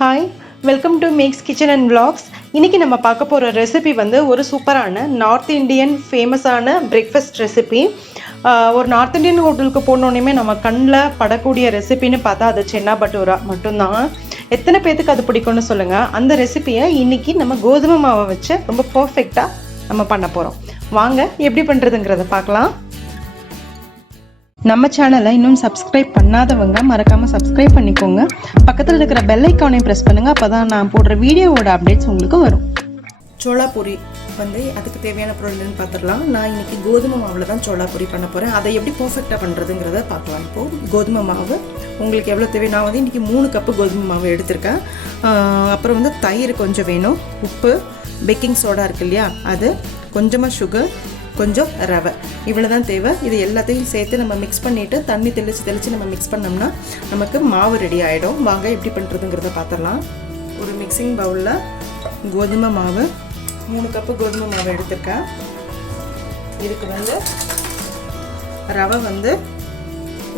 Hi, welcome to Max kitchen and vlogs. இன்றைக்கி நம்ம பார்க்க போகிற ரெசிபி வந்து ஒரு சூப்பரான நார்த் இண்டியன் ஃபேமஸான பிரேக்ஃபாஸ்ட் ரெசிபி. ஒரு நார்த் இண்டியன் ஹோட்டலுக்கு போனோன்னே நம்ம கண்ணில் படக்கூடிய ரெசிபின்னு பார்த்தா அது சென்னா பட்டூரா மட்டும்தான். எத்தனை பேர்த்துக்கு அது பிடிக்கும்னு சொல்லுங்கள். அந்த ரெசிபியை இன்றைக்கி நம்ம கோதுமை மாவை வச்சு ரொம்ப பர்ஃபெக்டாக நம்ம பண்ண போகிறோம். வாங்க எப்படி பண்ணுறதுங்கிறத பார்க்கலாம். நம்ம சேனலை இன்னும் சப்ஸ்கிரைப் பண்ணாதவங்க மறக்காமல் சப்ஸ்கிரைப் பண்ணிக்கோங்க. பக்கத்தில் இருக்கிற பெல் ஐக்கானையும் ப்ரெஸ் பண்ணுங்கள். அப்போ தான் நான் போடுற வீடியோவோட அப்டேட்ஸ் உங்களுக்கு வரும். சோளா பூரி வந்து அதுக்கு தேவையான பொருள்னு பார்த்துடலாம். நான் இன்றைக்கி கோதுமை மாவில் தான் சோளா பூரி பண்ண போகிறேன். அதை எப்படி பர்ஃபெக்டாக பண்ணுறதுங்கிறத பார்க்கலாம். இப்போது கோதுமை மாவு உங்களுக்கு எவ்வளோ தேவை. நான் வந்து இன்றைக்கி 3 கப்பு கோதுமை மாவு எடுத்திருக்கேன். அப்புறம் வந்து தயிர் கொஞ்சம் வேணும், உப்பு, பேக்கிங் சோடா இருக்கு இல்லையா அது, கொஞ்சமாக சுகர், கொஞ்சம் ரவை, இவ்வளோ தான் தேவை. இது எல்லாத்தையும் சேர்த்து நம்ம மிக்ஸ் பண்ணிவிட்டு தண்ணி தெளித்து நம்ம மிக்ஸ் பண்ணோம்னா நமக்கு மாவு ரெடி ஆகிடும். வாங்க எப்படி பண்ணுறதுங்கிறத பார்த்துடலாம். ஒரு மிக்சிங் பவுலில் கோதுமை மாவு 3 கப்பு கோதுமை மாவு எடுத்துருக்கேன். இதுக்கு வந்து ரவை வந்து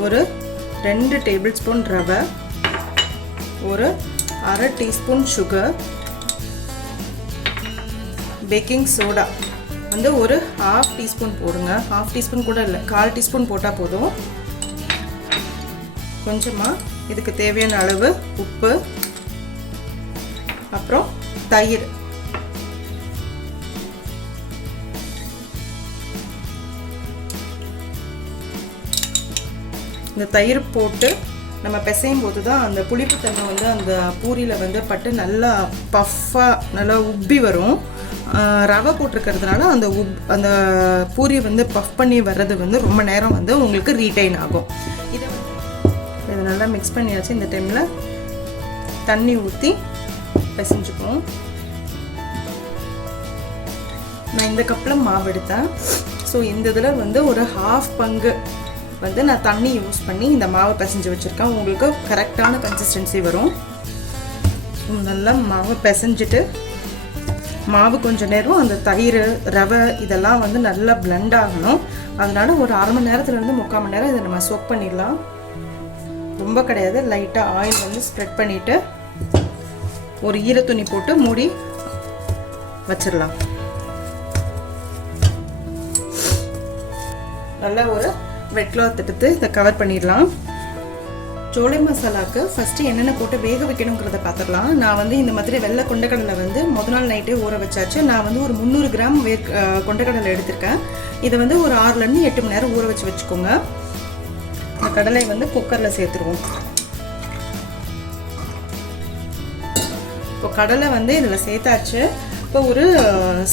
ஒரு 2 டேபிள் ஸ்பூன் ரவை, ஒரு அரை டீஸ்பூன் சுகர், பேக்கிங் சோடா வந்து ஒரு 1/2 டீஸ்பூன் போடுங்க. 1/2 டீஸ்பூன் கூட இல்லை, 1/4 டீஸ்பூன் போட்டால் போதும். கொஞ்சமாக இதுக்கு தேவையான அளவு உப்பு, அப்புறம் தயிர். இந்த தயிர் போட்டு நம்ம பிசையும் போது தான் அந்த புளிப்புத்தன்மை வந்து அந்த பூரியில் வந்து பட்டு நல்லா பஃப்பாக நல்லா உப்பி வரும். ரவை போட்டிருக்கிறதுனால அந்த பூரியை வந்து பஃப் பண்ணி வர்றது வந்து ரொம்ப நேரம் வந்து உங்களுக்கு ரீடைன் ஆகும். இதை நல்லா மிக்ஸ் பண்ணியாச்சு. இந்த டைமில் தண்ணி ஊற்றி பிசைஞ்சுப்போம். நான் இந்த கப்பில் மாவு எடுத்தேன். ஸோ இந்த இதில் வந்து ஒரு 1/2 பங்கு வந்து நான் தண்ணி யூஸ் பண்ணி இந்த மாவை பிசைஞ்சு வச்சுருக்கேன். உங்களுக்கு கரெக்டான கன்சிஸ்டன்சி வரும். நல்லா மாவை பிசைஞ்சிட்டு மாவு கொஞ்சம் நேரம் அந்த தயிர், ரவை இதெல்லாம் வந்து நல்லா பிளெண்ட் ஆகணும். அதனால ஒரு 1/2 மணி நேரத்துலேருந்து 3/4 மணி நேரம் இதை நம்ம சோக் பண்ணிடலாம். ரொம்ப கிடையாது, லைட்டாக ஆயில் வந்து ஸ்ப்ரெட் பண்ணிவிட்டு ஒரு ஈரத்துணி போட்டு மூடி வச்சிடலாம். நல்லா ஒரு வெட் கிளாத் எடுத்து இதை கவர் பண்ணிடலாம். சோளை மசாலாவுக்கு ஃபஸ்ட்டு என்னென்ன போட்டு வேக வைக்கணுங்கிறத பார்த்துடலாம். நான் வந்து இந்த மாதிரி வெள்ளை கொண்டைக்கடலை வந்து முதல் நாள் நைட்டே ஊற வச்சாச்சு. நான் வந்து ஒரு 300 கிராம் கொண்டைக்கடலை எடுத்திருக்கேன். இதை வந்து ஒரு 6லேருந்து 8 மணி நேரம் ஊற வச்சுக்கோங்க. இந்த கடலை வந்து குக்கரில் சேர்த்துருவோம். இப்போ கடலை வந்து இதில் சேர்த்தாச்சு. இப்போ ஒரு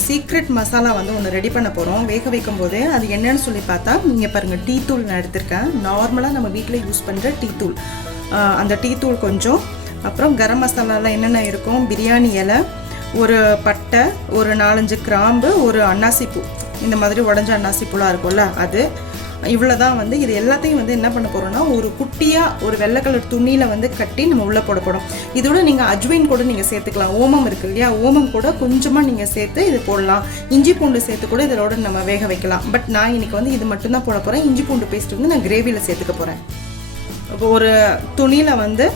சீக்ரெட் மசாலா வந்து ஒன்று ரெடி பண்ண போகிறோம். வேக வைக்கும் போதே அது என்னன்னு சொல்லி பார்த்தா, நீங்கள் பாருங்கள், டீ தூள் நான் எடுத்திருக்கேன். நார்மலாக நம்ம வீட்டில் யூஸ் பண்ணுற டீ தூள், அந்த டீ தூள் கொஞ்சம், அப்புறம் கரம் மசாலாலாம் என்னென்ன இருக்கும், பிரியாணி இலை, ஒரு பட்டை, ஒரு 4-5 கிராம்பு, ஒரு அன்னாசிப்பூ, இந்த மாதிரி உடஞ்ச அன்னாசிப்பூலாம் இருக்கும்ல அது, இவ்வளோ தான். வந்து இது எல்லாத்தையும் வந்து என்ன பண்ண போகிறோன்னா ஒரு குட்டியாக ஒரு வெள்ளை கலர் துணியில் வந்து கட்டி நம்ம உள்ளே போட போகிறோம். இதோட நீங்கள் அஜ்வைன் கூட நீங்கள் சேர்த்துக்கலாம். ஓமம் இருக்குது இல்லையா, ஓமம் கூட கொஞ்சமாக நீங்கள் சேர்த்து இது போடலாம். இஞ்சி பூண்டு சேர்த்து கூட இதோட நம்ம வேக வைக்கலாம். பட் நான் இன்றைக்கி வந்து இது மட்டும்தான் போட போகிறேன். இஞ்சி பூண்டு பேஸ்ட் வந்து நான் கிரேவியில் சேர்த்துக்க போகிறேன். இப்போ ஒரு துணியில் வந்து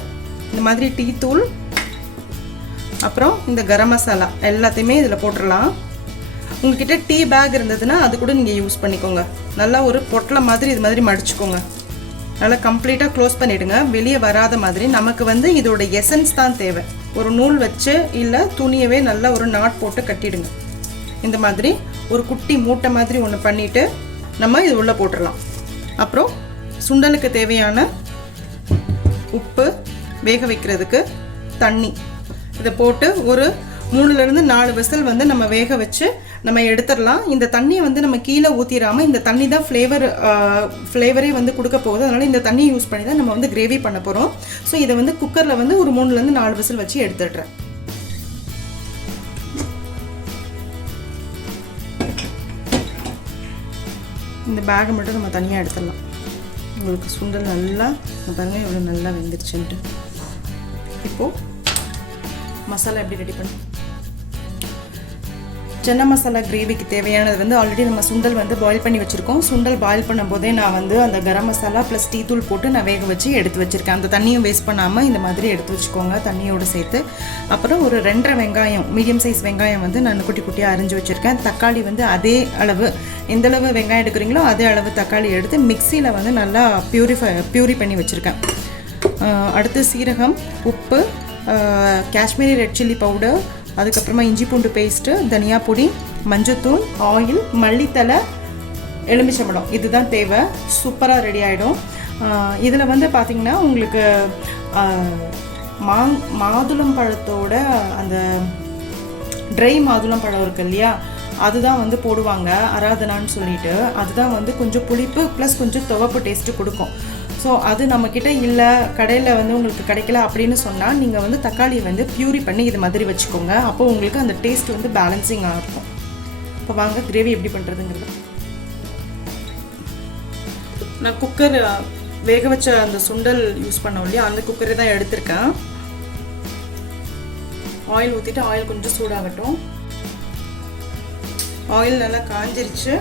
இந்த மாதிரி டீ தூள், அப்புறம் இந்த கரம் மசாலா எல்லாத்தையுமே இதில் போட்டுடலாம். உங்ககிட்ட டீ பேக் இருந்ததுன்னா அது கூட நீங்கள் யூஸ் பண்ணிக்கோங்க. நல்லா ஒரு பொட்டலை மாதிரி இது மாதிரி மடிச்சுக்கோங்க. நல்லா கம்ப்ளீட்டாக க்ளோஸ் பண்ணிவிடுங்க, வெளியே வராத மாதிரி. நமக்கு வந்து இதோட எசன்ஸ் தான் தேவை. ஒரு நூல் வச்சு இல்லை துணியவே நல்லா ஒரு நாட் போட்டு கட்டிடுங்க. இந்த மாதிரி ஒரு குட்டி மூட்டை மாதிரி ஒன்று பண்ணிவிட்டு நம்ம இது உள்ளே போட்டுடலாம். அப்புறம் சுண்டலுக்கு தேவையான உப்பு, வேக வைக்கிறதுக்கு தண்ணி, இதை போட்டு ஒரு 3லேருந்து 4 விசில் வந்து நம்ம வேக வச்சு நம்ம எடுத்துடலாம். இந்த தண்ணியை வந்து நம்ம கீழே ஊற்றிடாமல், இந்த தண்ணி தான் ஃப்ளேவரே வந்து கொடுக்க போகுது. அதனால் இந்த தண்ணியை யூஸ் பண்ணி தான் நம்ம வந்து கிரேவி பண்ண போகிறோம். ஸோ இதை வந்து குக்கரில் வந்து ஒரு 3லேருந்து 4 விசில் வச்சு எடுத்துடுறேன். இந்த பேகை மட்டும் நம்ம தனியாக எடுத்துடலாம். உங்களுக்கு சுண்டல் நல்லா பாருங்கள் எவ்வளோ நல்லா வெந்துருச்சுன்ட்டு. இப்போது மசாலா எப்படி ரெடி பண்ண சன்னா மசாலா கிரேவிக்கு தேவையானது வந்து ஆல்ரெடி நம்ம சுண்டல் வந்து பாயில் பண்ணி வச்சுருக்கோம். சுண்டல் பாயில் பண்ணும்போதே நான் வந்து அந்த கரம் மசாலா ப்ளஸ் டீ தூள் போட்டு நான் வேக வச்சு எடுத்து வச்சுருக்கேன். அந்த தண்ணியும் வேஸ்ட் பண்ணாமல் இந்த மாதிரி எடுத்து வச்சுக்கோங்க தண்ணியோடு சேர்த்து. அப்புறம் ஒரு 2.5 வெங்காயம், மீடியம் சைஸ் வெங்காயம் வந்து நான் குட்டி குட்டியாக அரிஞ்சு வச்சுருக்கேன். தக்காளி வந்து அதே அளவு, எந்தளவு வெங்காயம் எடுக்கிறீங்களோ அதே அளவு தக்காளி எடுத்து மிக்சியில் வந்து நல்லா பியூரி பண்ணி வச்சுருக்கேன். அடுத்து சீரகம், உப்பு, காஷ்மீரி ரெட் சில்லி பவுடர், அதுக்கப்புறமா இஞ்சி பூண்டு பேஸ்ட்டு, தனியா பொடி, மஞ்சத்தூள், ஆயில், மல்லித்தலை, எலுமிச்சம்பழம், இதுதான் தேவை. சூப்பராக ரெடி ஆகிடும். இதில் வந்து பார்த்திங்கன்னா உங்களுக்கு மாதுளம் பழத்தோட அந்த ட்ரை மாதுளம் பழம் இருக்குது இல்லையா, அதுதான் வந்து போடுவாங்க அராதனான்னு சொல்லிட்டு. அதுதான் வந்து கொஞ்சம் புளிப்பு ப்ளஸ் கொஞ்சம் துவப்பு டேஸ்ட்டு கொடுக்கும். ஸோ அது நம்மக்கிட்ட இல்லை, கடையில் வந்து உங்களுக்கு கிடைக்கல அப்படின்னு சொன்னால் நீங்கள் வந்து தக்காளியை வந்து பியூரி பண்ணி இது மாதிரி வச்சுக்கோங்க. அப்போ உங்களுக்கு அந்த டேஸ்ட் வந்து பேலன்சிங்காக இருக்கும். இப்போ வாங்க கிரேவி எப்படி பண்ணுறதுங்கிறது. நான் குக்கர் வேக வச்ச அந்த சுண்டல் யூஸ் பண்ணோம் இல்லையா, அந்த குக்கரை தான் எடுத்திருக்கேன். ஆயில் ஊற்றிட்டு ஆயில் கொஞ்சம் சூடாகட்டும். ஆயில் நல்லா காஞ்சிருச்சு.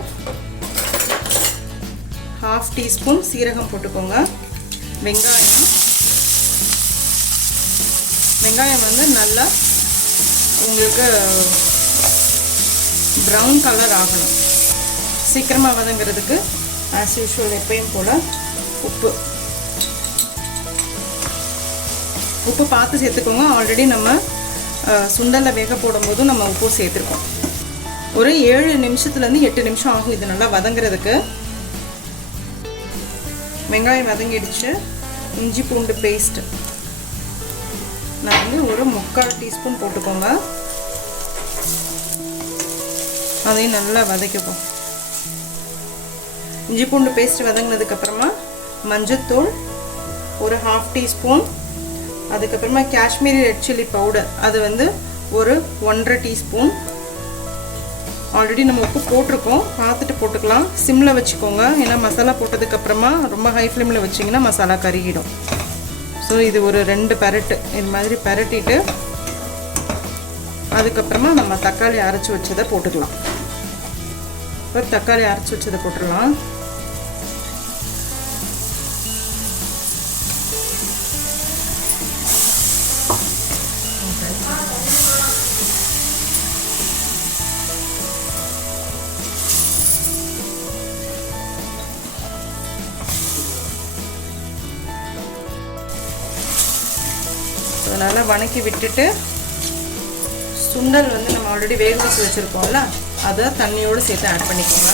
1/2 டீஸ்பூன் சீரகம் போட்டுக்கோங்க. வெங்காயம் வந்து நல்லா உங்களுக்கு ப்ரௌன் கலர் ஆகணும். சீக்கிரமாக வதங்கிறதுக்கு ஆஸ் யூஷுவல் எப்பயும் போல் உப்பு பார்த்து சேர்த்துக்கோங்க. ஆல்ரெடி நம்ம சுண்டலில் வேக போடும்போதும் நம்ம உப்பு சேர்த்துருக்கோம். ஒரு 7 நிமிஷத்துலேருந்து 8 நிமிஷம் ஆகும் இது நல்லா வதங்கிறதுக்கு. வெங்காயம் வதங்கிடுச்சு. இஞ்சி பூண்டு பேஸ்ட்டு நான் வந்து ஒரு 3/4 டீஸ்பூன் போட்டுக்கோங்க. அதையும் நல்லா வதக்கிப்போம். இஞ்சி பூண்டு பேஸ்ட் வதங்கினதுக்கப்புறமா மஞ்சத்தூள் ஒரு 1/2 டீஸ்பூன், அதுக்கப்புறமா காஷ்மீரி ரெட் சில்லி பவுடர் அது வந்து ஒரு 1.5 டீஸ்பூன். ஆல்ரெடி நம்ம உப்பு போட்டிருக்கோம், பார்த்துட்டு போட்டுக்கலாம். சிம்மில் வச்சுக்கோங்க, ஏன்னா மசாலா போட்டதுக்கப்புறமா ரொம்ப ஹை ஃப்ளேமில் வச்சிங்கன்னா மசாலா கருகிடும். ஸோ இது ஒரு 2 பெரட்டு இது மாதிரி பெரட்டிட்டு அதுக்கப்புறமா நம்ம தக்காளி அரைச்சி வச்சதை போட்டுக்கலாம். இப்போ தக்காளி அரைச்சி வச்சதை போட்டுடலாம். அதனால் வணக்கி விட்டுட்டு சுண்டல் வந்து நம்ம ஆல்ரெடி வேக வச்சு வச்சுருக்கோம்ல, அதை தண்ணியோடு சேர்த்து ஆட் பண்ணிக்கோங்க.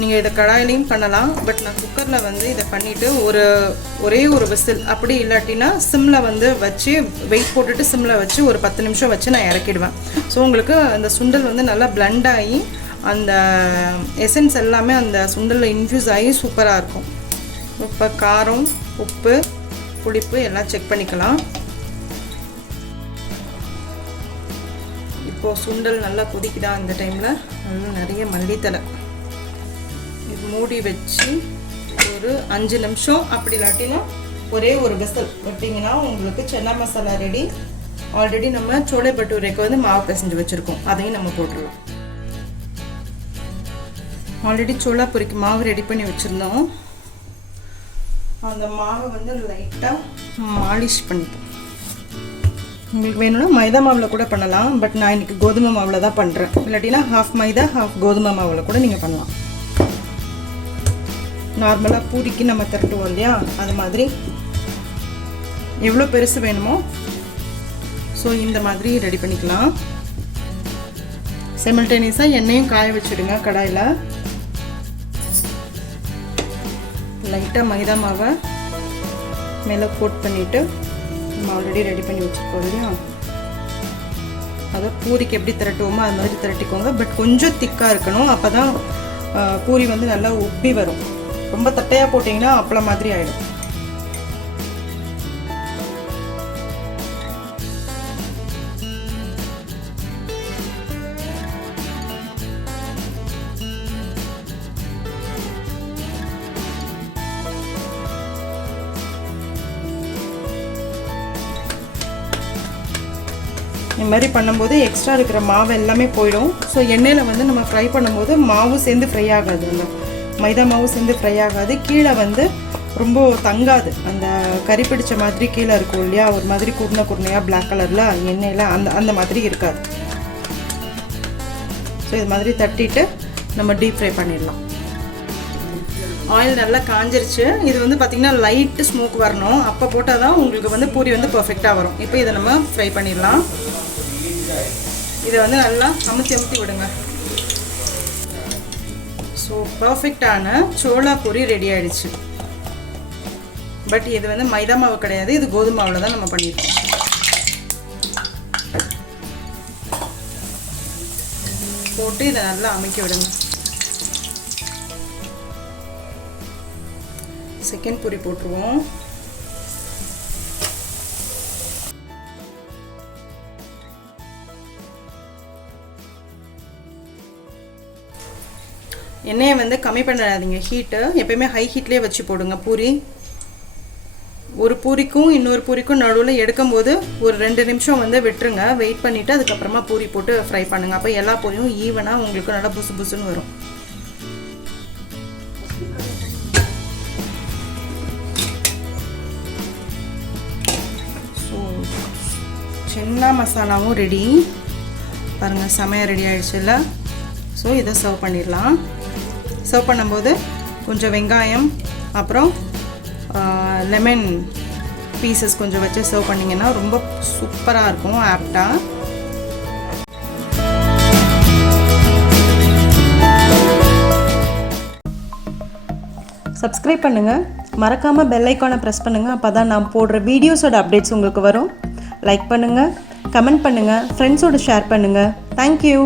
நீங்கள் இதை கடாயிலையும் பண்ணலாம், பட் நான் குக்கரில் வந்து இதை பண்ணிவிட்டு ஒரே ஒரு விசில், அப்படி இல்லாட்டினா சிம்மில் வந்து வச்சு வெயிட் போட்டுட்டு சிம்மில் வச்சு ஒரு 10 நிமிஷம் வச்சு நான் இறக்கிடுவேன். ஸோ உங்களுக்கு அந்த சுண்டல் வந்து நல்லா பிளண்ட் ஆகி அந்த எசன்ஸ் எல்லாமே அந்த சுண்டலில் இன்ஃப்யூஸ் ஆகி சூப்பராக இருக்கும். இப்போ காரம், உப்பு, புளிப்பு எல்லாம் செக் பண்ணிக்கலாம். இப்போது சுண்டல் நல்லா கொதிக்குதா, அந்த டைமில் நல்லா நிறைய மல்லித்தலை இது மூடி வச்சு ஒரு 5 நிமிஷம், அப்படி இல்லாட்டினா ஒரே ஒரு விசில் விட்டிங்கன்னா உங்களுக்கு சன்னா மசாலா ரெடி. ஆல்ரெடி நம்ம சோளை பட்டூரைக்கு வந்து மாவு பிசைஞ்சு வச்சுருக்கோம், அதையும் நம்ம போட்டுடலாம். ஆல்ரெடி சோளா பொரிக்கு மாவு ரெடி பண்ணி வச்சுருந்தோம். அந்த மாவை வந்து லைட்டாக மாலிஷ் பண்ணிப்போம். உங்களுக்கு வேணும்னா மைதா மாவில் கூட பண்ணலாம், பட் நான் இன்றைக்கி கோதுமை மாவில் தான் பண்ணுறேன். இல்லாட்டினா 1/2 மைதா 1/2 கோதுமை மாவில் கூட நீங்கள் பண்ணலாம். நார்மலாக பூரிக்கு நம்ம திரட்டுவோம் இல்லையா, அது மாதிரி எவ்வளோ பெருசு வேணுமோ ஸோ இந்த மாதிரி ரெடி பண்ணிக்கலாம். சிமில்டேனியஸாக எண்ணெயும் காய வச்சுடுங்க கடாயில். லைட்டாக மைதா மாவை மேலே கோட் பண்ணிவிட்டு நம்ம ஆல்ரெடி ரெடி பண்ணி வச்சுருக்கோம் இல்லையா, அதை பூரிக்கு எப்படி திரட்டுவோமோ அது மாதிரி திரட்டிக்கோங்க. பட் கொஞ்சம் திக்காக இருக்கணும், அப்போ தான் பூரி வந்து நல்லா உப்பி வரும். ரொம்ப தட்டையாக போட்டிங்கன்னா அப்பளம் மாதிரி ஆகிடும். இந்த மாதிரி பண்ணும்போது எக்ஸ்ட்ரா இருக்கிற மாவு எல்லாமே போயிடும். ஸோ எண்ணெயில் வந்து நம்ம ஃப்ரை பண்ணும்போது மாவு சேர்ந்து ஃப்ரை ஆகாது, அந்த மைதா மாவு சேர்ந்து ஃப்ரை ஆகாது, கீழே வந்து ரொம்ப தங்காது, அந்த கறி பிடிச்ச மாதிரி கீழே இருக்கும் இல்லையா, ஒரு மாதிரி குருணையாக பிளாக் கலரில் எண்ணெயில் அந்த மாதிரி இருக்காது. ஸோ இது மாதிரி தட்டிட்டு நம்ம டீப் ஃப்ரை பண்ணிடலாம். ஆயில் நல்லா காஞ்சிருச்சு. இது வந்து பார்த்திங்கன்னா லைட்டு ஸ்மோக் வரணும், அப்போ போட்டால் தான் உங்களுக்கு வந்து பூரி வந்து பர்ஃபெக்டாக வரும். இப்போ இதை நம்ம ஃப்ரை பண்ணிடலாம். இதை வந்து நல்லா அமுத்தி விடுங்க. ஸோ பர்ஃபெக்டான சோளா பூரி ரெடி ஆகிடுச்சு. பட் இது வந்து மைதா மாவு கிடையாது, இது கோதுமை மாவில் தான் நம்ம பண்ணியிருக்கோம். போட்டு இதை நல்லா அமுக்கி விடுங்க. செகண்ட் பூரி போட்டுருவோம். எண்ணெயை வந்து கம்மி பண்ணாதீங்க, ஹீட்டு எப்பயுமே ஹை ஹீட்லேயே வச்சு போடுங்க பூரி. ஒரு பூரிக்கும் இன்னொரு பூரிக்கும் நடுவில் எடுக்கும்போது ஒரு 2 நிமிஷம் வந்து விட்டுருங்க, வெயிட் பண்ணிவிட்டு அதுக்கப்புறமா பூரி போட்டு ஃப்ரை பண்ணுங்கள். அப்போ எல்லா பூரியும் ஈவனாக உங்களுக்கு நல்லா புசு புசுன்னு வரும். ஸோ சன்னா மசாலாவும் ரெடி பாருங்கள், செமையாக ரெடி ஆகிடுச்சுல்ல. ஸோ இதை சர்வ் பண்ணிடலாம். சர்வ் பண்ணும்போது கொஞ்சம் வெங்காயம் அப்புறம் லெமன் பீசஸ் கொஞ்சம் வச்சு சர்வ் பண்ணிங்கன்னா ரொம்ப சூப்பராக இருக்கும், ஆப்டாக. சப்ஸ்கிரைப் பண்ணுங்கள், மறக்காமல் பெல் ஐக்கானை ப்ரெஸ் பண்ணுங்கள். அப்போ தான் நான் போடுற வீடியோஸோட அப்டேட்ஸ் உங்களுக்கு வரும். லைக் பண்ணுங்கள், கமெண்ட் பண்ணுங்கள், ஃப்ரெண்ட்ஸோடு ஷேர் பண்ணுங்கள். தேங்க்யூ.